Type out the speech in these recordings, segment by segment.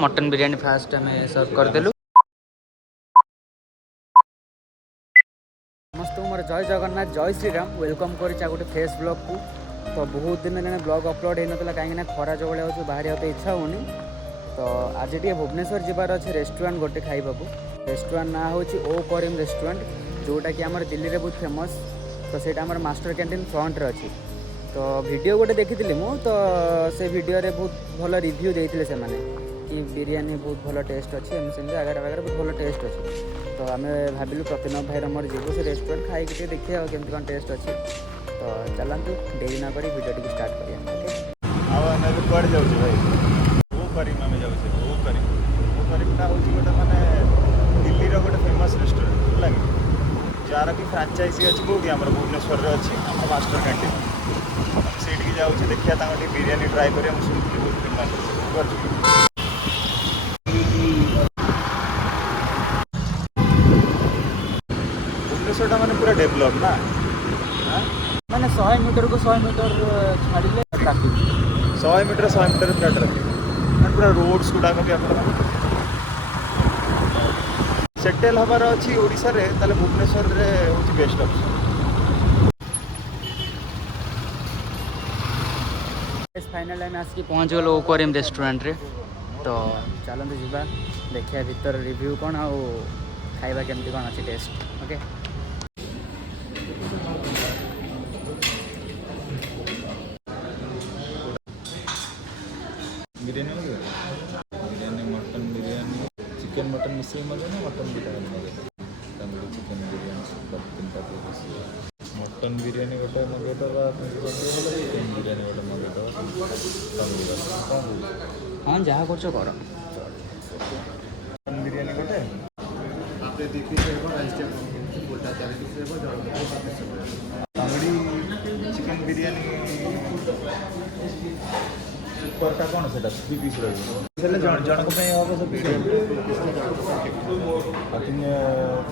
Mutton biryani fast आम सर्व करदेलु। समस्त मोर जय जगन्नाथ जय श्रीराम वेलकम कर गोटे फ्रेश ब्लॉग को। तो बहुत दिन जन ब्लॉग अपलोड होता कहीं खरा जो भाई हो बाहर तो इच्छा होनी। तो आज ये भुवनेश्वर जबार अच्छे रेस्टोरेंट गोटे खाइबा रेस्टोरेंट ना हूँ ओ करीम रेस्टोरेंट जोटा कि आम दिल्ली में बहुत फेमस। तो सेटा आम मास्टर कैंटीन फ्रंट रे अच्छी। तो वीडियो गोटे देखी मु तो से वीडियो रे बहुत भल रिव्यू देते से माने कि बिरयानी बहुत भल टेस्ट अच्छी एमती आगे वगैरह बहुत भल टेस्ट अच्छी। तो आम भाविलु प्रतिनव भाई मोर जीवु से रेस्टोरेंट खाई देखिए केमती कौन टेस्ट अच्छी। तो चलतु डेरी न कर वीडियो टी स्टार्ट दिल्ली गोटे फेमस रेस्टोरेंट है जार कि फ्रांचाइजी अच्छी कौटी आम भुवनेश्वर अच्छी आम मास्टर कैंटीन से जाऊँ देखिए बिरयानी ट्राए करें शुणी बहुत फेमस। भुवनेश्वर माने पूरा डेभलप ना मैंने 100 मीटर को 100 मीटर छाड़िले ट्राफिक 100 मीटर पूरा ट्राफिक पूरा रोड्स गुड़ाक भी आप सेटेल हबार अच्छी ओडिशा रे ताले भुवनेश्वर रे होची बेस्ट ऑप्शन। फाइनल टाइम आसिक पहुँच गलो ओक्वारियम रेस्टोरेंट रे। तो चलते जावा देखिए भीतर रिव्यू कौन आ खाइबा केमती कौन अच्छी taste. Okay biryani biryani mutton biryani chicken mutton मिश्री मजे ना mutton biryani tandoori chicken biryani super तीनटा पीस मटन बिरयानी गोटे मगेदवा चिकन बिरयानी गोटे मगेदवा तंदूरी हाँ जहाँ कर मटन बिरयानी गोटे तंदूरी चिकन बिरयानी सुपरटा कौन से 3 पीस रही जन जन को हम सब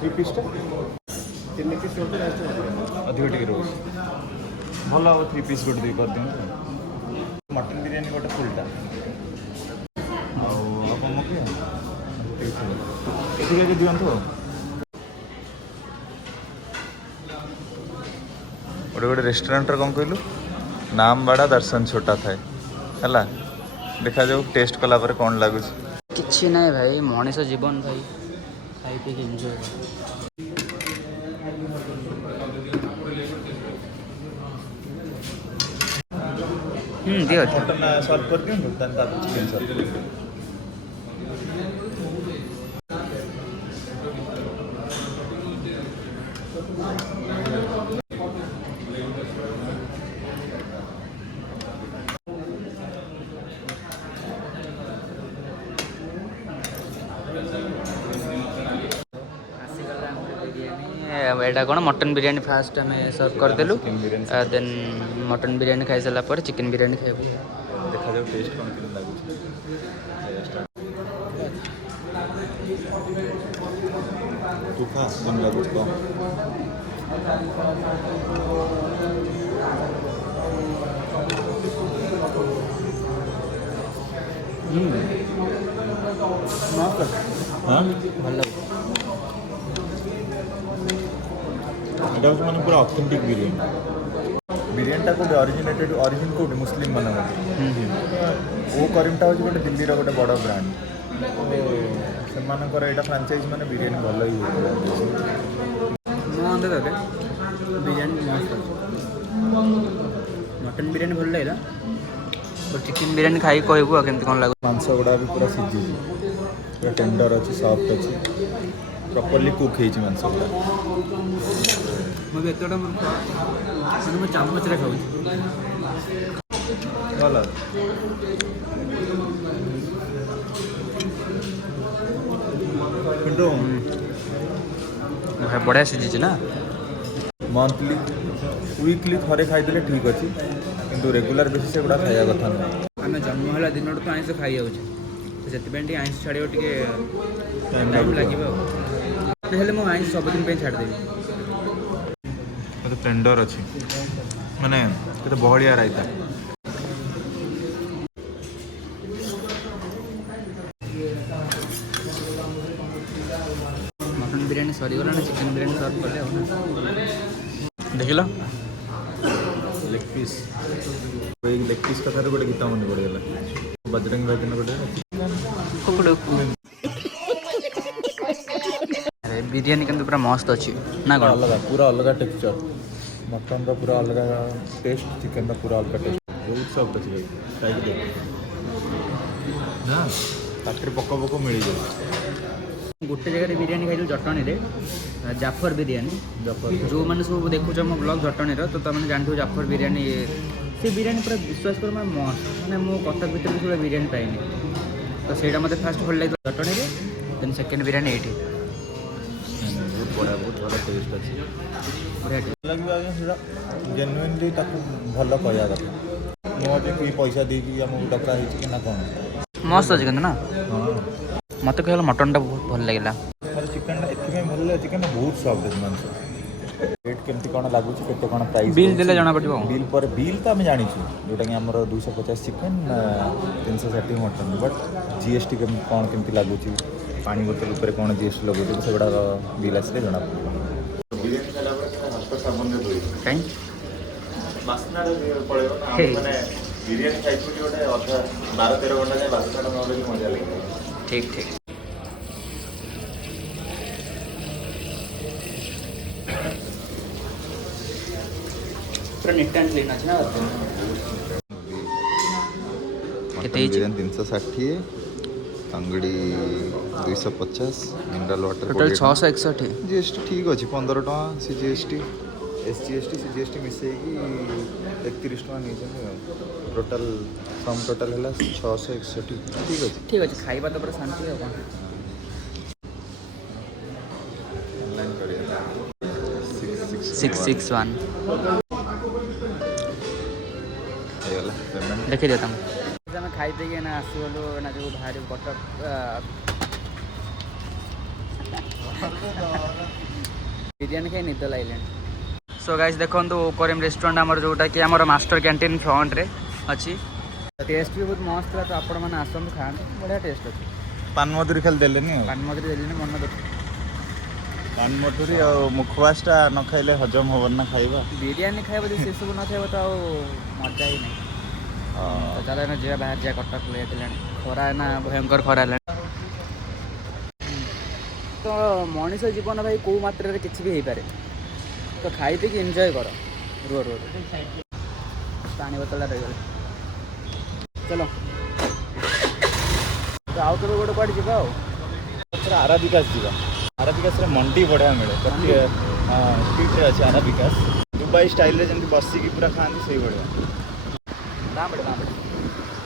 3 पीस अधिक टे रोज भल हम 3 पीस गोटे कर दिखाँ मटन बिरयानी गोटे फुलटा ये दिखाँ गोटे गोटे रेस्टोरेंट कौन कहलु नाम बड़ा दर्शन छोटा थाए है देखा जाऊ टेस्ट कला पर कौन लगुच किसी ना भाई मनीष जीवन भाई खाई पी एंजॉय दियो मटन सर्व कर दियो चिकन सर्व एटा कौन मटन बिरयानी फास्ट आम सर्व करदेलु देन मटन बिरयानी खाई सारा पर चिकन बिरयानी खाइबु देखा जाऊ टेस्ट कौन केन लागुच तू खा कौन लागुच कौन हाँ भल এটা হচ্ছে মানে পুরো অথেন্টিক বিরিয়ানিটা কোটি অরিজিনেটেড অরিজিন কোটি মুসলিম ମାନଙ୍କର ଓ କରିମଟା ହେଉଛି ଗୋଟେ ଦିଲ୍ଲୀର ଗୋଟେ ବଡ଼ ବ୍ରାଣ୍ଡ ସେମାନଙ୍କର ଏଇଟା ଫ୍ରାଞ୍ଚାଇଜ୍ ମାନେ ବିରିୟାନୀ ଭଲ ହିଁ ହେଉଛି ବିରିୟାନୀ ମଟନ୍ ବିରିୟାନୀ ଭଲ ଲାଗିଲା ଚିକେନ୍ ବିରିୟାନୀ ଖାଇକି କହିବୁ ଆଉ କେମିତି କ'ଣ ଲାଗୁଛି। ମାଂସ ଗୁଡ଼ା ବି ପୁରା ସିଝିଛି ପୁରା ଟେଣ୍ଡର ଅଛି ସଫ୍ଟ ଅଛି ପ୍ରପରଲି କୁକ୍ ହେଇଛି ମାଂସ ଗୁଡ଼ା ମୁଁ ବି ଏତେଟା ମୁଁ ଚାମଚରେ ଖାଉଛି ଭଲ କିନ୍ତୁ ବଢ଼ିଆ ସିଝିଛି ନା मंथली वीकली थे खाईदे ठीक अच्छे किंतु रेगुलर बेसिस एगुड़ा खाया कथा ना आम जन्म है दिन तो आइंस खाई जाऊे आइंस छाड़ टाइम लगे मुझे आइंस सबुदिन छाड़देवी टेंडर अच्छी माने बहलिया रायता ସରିଗଲାଣି ଚିକେନ୍ ବିରିୟାନୀ ସର୍ଭ କଲେ ଆଉ ନା ଦେଖିଲ ଲେଗ୍ ପିସ୍ ଏଇ ଲେଗ୍ ପିସ୍ କଥାରେ ଗୋଟେ ଗୀତ ମନେ ପଡ଼ିଗଲା ବଜରଙ୍ଗ ଭାଇକିନ ଗୋଟେ ଆରେ ବିରିୟାନୀ କିନ୍ତୁ ପୁରା ମସ୍ତ ଅଛି ନା କ'ଣ? ଅଲଗା ପୁରା ଅଲଗା ଟେକ୍ସଚର ମଟନର ପୁରା ଅଲଗା ଟେଷ୍ଟ ଚିକେନର ପୁରା ଅଲଗା ଟେଷ୍ଟ ବହୁତ ସଫ୍ଟ ଅଛି ଭାଇ ଖାଇକି ଦେଖ ନା ପାଟିରେ ପକ ପକ ମିଳିଯାଉଛି ଗୋଟେ ଜାଗାରେ ବିରିୟାନୀ ଖାଇଥିଲୁ ଜଟଣୀରେ ଜାଫର ବିରିୟାନୀ ଜଫର ଯେଉଁମାନେ ସବୁ ଦେଖୁଛ ମୋ ବ୍ଲଗ୍ ଜଟଣୀର ତ ତୁମେ ଜାଣିଥିବ ଜାଫର ବିରିୟାନୀ ସେ ବିରିୟାନୀ ପୁରା ବିଶ୍ୱାସ କର ମାନେ ମସ୍ତ ମାନେ ମୁଁ କଟକ ଭିତରେ ବି ସେଗୁଡ଼ା ବିରିୟାନୀ ପାଇନି ତ ସେଇଟା ମୋତେ ଫାଷ୍ଟ ଭଲ ଲାଗିଥିଲା ଜଟଣୀରେ ଦେନ୍ ସେକେଣ୍ଡ ବିରିୟାନୀ ଏଇଠି ବହୁତ ବଢ଼ିଆ ବହୁତ ଭଲ ଟେଷ୍ଟ ଅଛି ବଢ଼ିଆ ଲାଗିବ ଆଜ୍ଞା ସେଇଟା ଜେନୁଇନଲି ତାକୁ ଭଲ କହିବା କଥା ମୁଁ ଆଜି କି ପଇସା ଦେଇକି ଆମକୁ ଡକା ହେଇଛି କି ନା କ'ଣ ମସ୍ତ ଅଛି କିନ୍ତୁ ନା ହଁ ମୋତେ କହିଲା ମଟନ୍ଟା ବହୁତ ଭଲ ଲାଗିଲା ମୋର ଚିକେନଟା ଏଥିପାଇଁ ଭଲ ଲାଗେ ଚିକେନଟା ବହୁତ ସଫ୍ଟ ଅଛି ମାଂସ ରେଟ୍ କେମିତି କ'ଣ ଲାଗୁଛି କେତେ କ'ଣ ପ୍ରାଇସ୍ ବିଲ୍ ଦେଲେ ଜଣାପଡ଼ିବ ବିଲ୍ ପରେ ବିଲ୍ ତ ଆମେ ଜାଣିଛୁ ଯେଉଁଟାକି ଆମର 250 ଚିକେନ୍ 360 ମଟନ୍ ବଟ୍ GST କ'ଣ କେମିତି ଲାଗୁଛି ପାଣି ବୋତଲ ଉପରେ କ'ଣ GST ଲଗାଉଛନ୍ତି ସେଗୁଡ଼ାକ ବିଲ୍ ଆସିଲେ ଜଣାପଡ଼ିବ ବିରିୟାନୀ ଖାଇଲା ପରେ ହାତ ସାମାନ୍ୟ ଧୋଇବ କାହିଁ ବାସ୍ନାଟା ପଳେଇବ ନା ମାନେ ବିରିୟାନୀ ଖାଇଛୁ ଗୋଟେ ଅଧା 12-13 ଘଣ୍ଟା ଯାଏ ବାସ୍ନାଟା ନ ଲାଗି ମଜା ଲାଗିବ ଠିକ୍ ଠିକ୍ ପୁରା ନିଟ୍ ଆଣ୍ଡ କ୍ଲିନ୍ ଅଛି ନା କେତେ ହେଇଛି? Biryani 360 ତଙ୍ଗଡ଼ି 250 mineral water total 661 GST ଠିକ୍ ଅଛି 15 ଟଙ୍କା ସେ GST SGST CGST ମିଶେଇକି 31 ଟଙ୍କା ନେଇଛନ୍ତି ଟୋଟାଲ୍ ସମ୍ ଟୋଟାଲ୍ ହେଲା 661 ଠିକ୍ ଅଛି ଠିକ୍ ଅଛି ଖାଇବା ତ ପୁରା ଶାନ୍ତି ଆଉ କ'ଣ ଅନଲାଇନ୍ କରିବା 661 ହେଇଗଲା ପେମେଣ୍ଟ ଦେଖିଦିଅ ତମେ ଆମେ ଖାଇ ଦେଇକି ନା ଆସିଗଲୁ ନା ଯେଉଁ ବାହାରି କଟକ ବିରିୟାନୀ ଖାଇ ନିଦ ଲାଗିଲାଣି ସୋ ଗାଇସ୍ ଦେଖନ୍ତୁ ଓକରିମ୍ ରେଷ୍ଟୁରାଣ୍ଟ ଆମର ଯେଉଁଟାକି ଆମର ମାଷ୍ଟର କ୍ୟାଣ୍ଟିନ୍ ଫ୍ରଣ୍ଟରେ ଅଛି ଟେଷ୍ଟ ବି ବହୁତ ମସ୍ତ ଥିଲା ତ ଆପଣମାନେ ଆସନ୍ତୁ ଖାଆନ୍ତୁ ବଢ଼ିଆ ଟେଷ୍ଟ ଅଛି ପାନ ମଧୁରୀ ଖାଲି ଦେଲେନି ଆଉ ପାନ ମଧୁରୀ ଦେଲିନି ମନ ଦେଖ ପାନ ମଧୁରୀ ଆଉ ମୁଖବାସଟା ନ ଖାଇଲେ ହଜମ ହବନି ନା ଖାଇବା ବିରିୟାନୀ ଖାଇବ ଯଦି ସେସବୁ ନଥାଇବ ତ ଆଉ ମଜା ହିଁ ନାହିଁ ତ ଚାଲ ଏଇନା ଯିବା ବାହାରେ ଯିବା କଟକ ଲେଟ୍ ହେଲାଣି ଖରା ନା ଭୟଙ୍କର ଖରା ହେଲାଣି ତ ମଣିଷ ଜୀବନ ଭାଇ କେଉଁ ମାତ୍ରାରେ କିଛି ବି ହେଇପାରେ ତ ଖାଇ ପିଇକି ଏନ୍ଜୟ କର ରୁହ ପାଣି ବୋତଲଟା ରହିଗଲା ଚାଲ ତ ଆଉ କେବେ ଗୋଟେ କୁଆଡ଼େ ଯିବା ଆଉ ଆରାବିକାସ ଯିବା ଆରାବିକାସରେ ମଣ୍ଡି ବଢ଼ିଆ ମିଳେ ଷ୍ଟ୍ରିଟ୍ରେ ଅଛି ଆରାବିକାସ ଦୁବାଇ ଷ୍ଟାଇଲ୍ରେ ଯେମିତି ବସିକି ପୁରା ଖାଆନ୍ତି ସେଇଭଳିଆ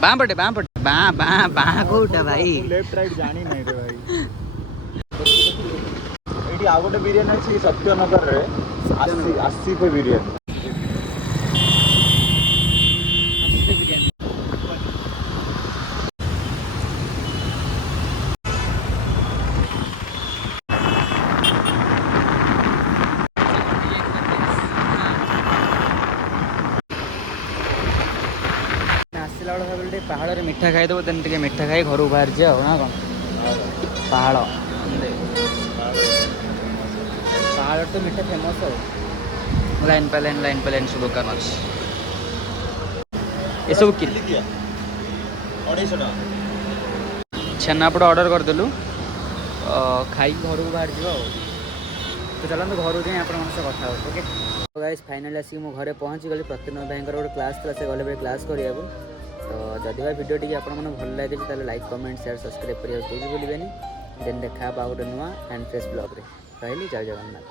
ବାଁ କୋଉଟା ଭାଇ ଲେଫ୍ଟ ରାଇଟ୍ ଜାଣି ନାହିଁ ରେ ଭାଇ ଏଇଠି ଆଉ ଗୋଟେ ବିରିୟାନୀ ଅଛି ସତ୍ୟନଗରରେ ଆସିଫ ବିରିୟାନୀ ଆସିଲା ବେଳେ ଭାବିଲି ଟିକେ ପାହାଡ଼ରେ ମିଠା ଖାଇଦେବ ଦେନ୍ ଟିକେ ମିଠା ଖାଇ ଘରକୁ ବାହାରିଛି ଆଉ ନା କ'ଣ ପାହାଡ଼ ପାହାଡ଼ ତ ମିଠା ଫେମସ୍ ଆଉ ଲାଇନ୍ ପାଇ ଲାଇନ୍ ସବୁ ଦୋକାନ ଅଛି ଏସବୁ କି 250 ଟଙ୍କା ଛେନାପୋଡ଼ ଅର୍ଡ଼ର କରିଦେଲୁ ଖାଇକି ଘରକୁ ବାହାରିଯିବ ଆଉ ତ ଚାଲନ୍ତୁ ଘରକୁ ଯାଇ ଆପଣମାନଙ୍କ ସହ କଥା ହେଉଛୁ ଓକେ ଗାଇସ୍ ଫାଇନାଲି ଆସିକି ମୁଁ ଘରେ ପହଞ୍ଚିଗଲି ପ୍ରତ୍ୟୁନ୍ନ ଭାଇଙ୍କର ଗୋଟେ କ୍ଲାସ୍ ଥିଲା ସେ ଗଲେ କ୍ଲାସ୍ କରିବାକୁ ତ ଯଦି ବା ଭିଡ଼ିଓ ଟିକେ ଆପଣମାନଙ୍କୁ ଭଲ ଲାଗିଛି ତାହେଲେ ଲାଇକ୍ କମେଣ୍ଟ ସେୟାର ସବସ୍କ୍ରାଇବ୍ କରିବାକୁ କେହି ବି ଭୁଲିବେନି ଦେନ୍ ଦେଖା ହେବା ଗୋଟେ ନୂଆ ଆଣ୍ଡ ଫ୍ରେଶ୍ ବ୍ଲଗ୍ରେ ରହିଲି ଜୟ ଜଗନ୍ନାଥ।